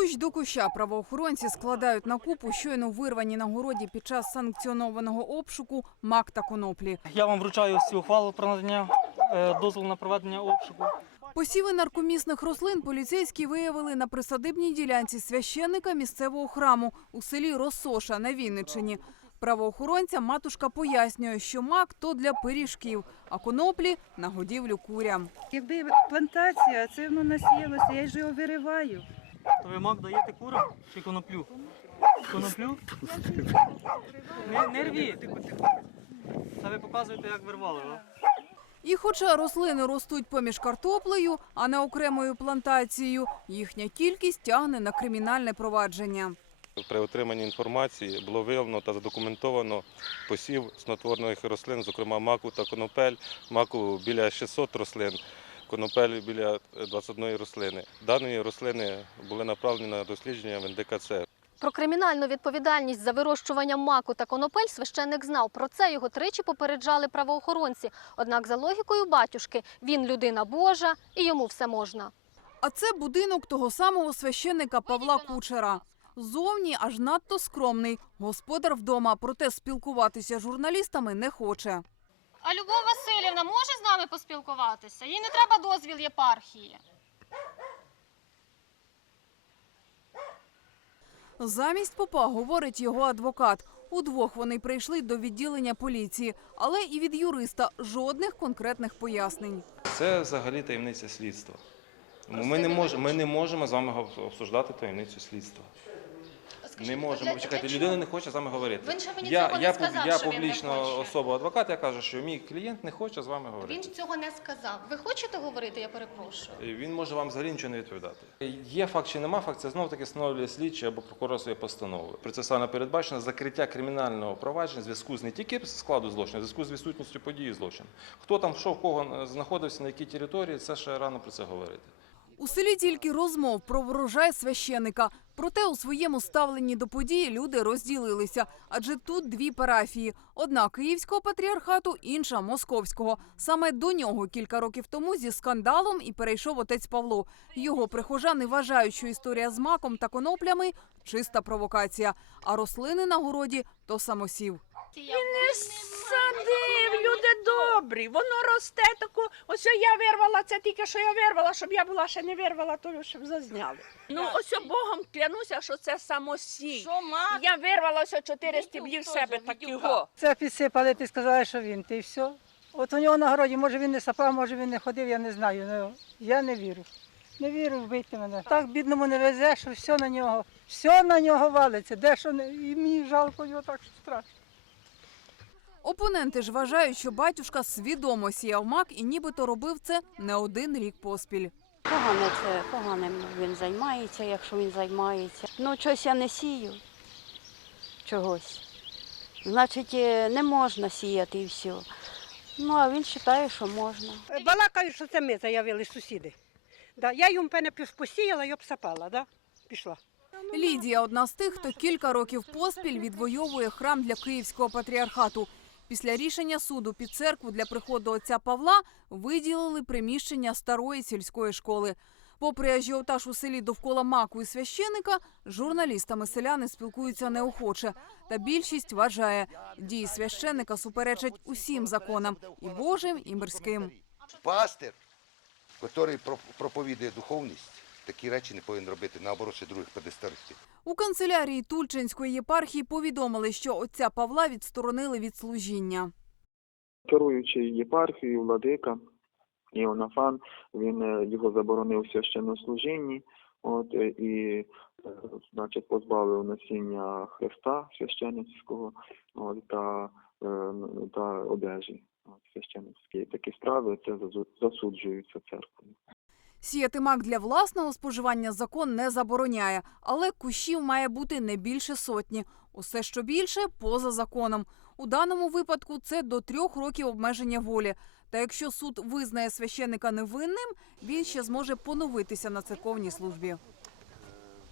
Кущ до куща правоохоронці складають на купу щойно вирвані на городі під час санкціонованого обшуку мак та коноплі. Я вам вручаю ось цю ухвалу про надання е, дозволу на проведення обшуку. Посіви наркомісних рослин поліцейські виявили на присадибній ділянці священника місцевого храму у селі Росоша на Вінниччині. Правоохоронцям матушка пояснює, що мак то для пиріжків, а коноплі на годівлю курям. Якби плантація, це воно насіялося, я ж його вириваю. То ви мак даєте курам чи коноплю? Коноплю? Не, не рвіть. Це ви показуєте, як вирвали. да? І хоча рослини ростуть поміж картоплею, а не окремою плантацією, їхня кількість тягне на кримінальне провадження. При отриманні інформації було виявлено та задокументовано посів снотворних рослин, зокрема маку та конопель. Маку біля 600 рослин, конопель біля 21 рослини. Дані рослини були направлені на дослідження в НДКЦ. Про кримінальну відповідальність за вирощування маку та конопель священник знав. Про це його тричі попереджали правоохоронці. Однак, за логікою батюшки, він людина Божа і йому все можна. А це будинок того самого священника Павла Кучера. Зовні аж надто скромний. Господар вдома, проте спілкуватися з журналістами не хоче. А Любов Васильівна може з нами поспілкуватися? Їй не треба дозвіл єпархії. Замість попа говорить його адвокат. Удвох вони прийшли до відділення поліції, але і від юриста жодних конкретних пояснень. Це взагалі таємниця слідства. Ми не, мож, ми не можемо з вами обсуждати таємницю слідства. Не можемо. Чекайте, людина не хоче з вами говорити. Він ще мені я, цього не я, сказав, я що він не публічно хоче. особа адвокат, я кажу, що мій клієнт не хоче з вами говорити. Він цього не сказав. Ви хочете говорити? Я перепрошую. Він може вам взагалі нічого не відповідати. Є факт чи нема факт, це знов таки встановлює слідчі або прокурор своєї постанови. Процесуально передбачено закриття кримінального провадження в зв'язку з не тільки складу злочину, а в зв'язку з відсутністю події злочину. Хто там що, кого знаходився, на якій території, це ще рано про це говорити. У селі тільки розмов про врожай священика. Проте у своєму ставленні до події люди розділилися, адже тут дві парафії: одна київського патріархату, інша московського. Саме до нього кілька років тому зі скандалом і перейшов отець Павло. Його прихожани вважають, що історія з маком та коноплями чиста провокація, а рослини на городі то самосів. Садив, люди добрі. Воно росте тако. Ось я вирвала це тільки що я вирвала, щоб я була ще не вирвала, то щоб зазняли. Ну ось Богом клянуся, що це самосій. Я вирвала ось чотири стеблі в себе такого. Це підсипали, ти сказала, що він, ти все. От у нього на городі, може він не сапав, може він не ходив, я не знаю. Ну, я не вірю. Не вірю вбити мене. Так бідному не везе, що все на нього, все на нього валиться. Де що не, і мені жалко його так що страшно. Опоненти ж вважають, що батюшка свідомо сіяв мак і нібито робив це не один рік поспіль. Погано це, поганим він займається, якщо він займається. Ну, щось я не сію. Чогось. Значить, е, не можна сіяти і все. Ну, а він вважає, що можна. Балакають, що це ми заявили сусіди. Да, я йому пене посіяла і обсапала, да? пішла. Лідія одна з тих, хто кілька років поспіль відвоює храм для Київського патріархату. Після рішення суду під церкву для приходу отця Павла виділили приміщення старої сільської школи. Попри ажіотаж у селі довкола маку і священика, журналістами селяни спілкуються неохоче. Та більшість вважає, дії священика суперечать усім законам і божим, і мирським. Пастир, який про- проповідує духовність, такі речі не повинен робити, наоборот, ще других pedestalistів. У канцелярії Тульчинської єпархії повідомили, що отця Павла відсторонили від служіння. керуючий єпархією, владика Іонафан, він е, його заборонив священнослужінні, от е, і е, значить позбавив носіння хреста священницького от, та, та одежі от, священницької. Такі справи це засуджуються церквою. Сіяти мак для власного споживання закон не забороняє, але кущів має бути не більше сотні. Усе що більше поза законом. У даному випадку це до трьох років обмеження волі. Та якщо суд визнає священика невинним, він ще зможе поновитися на церковній службі.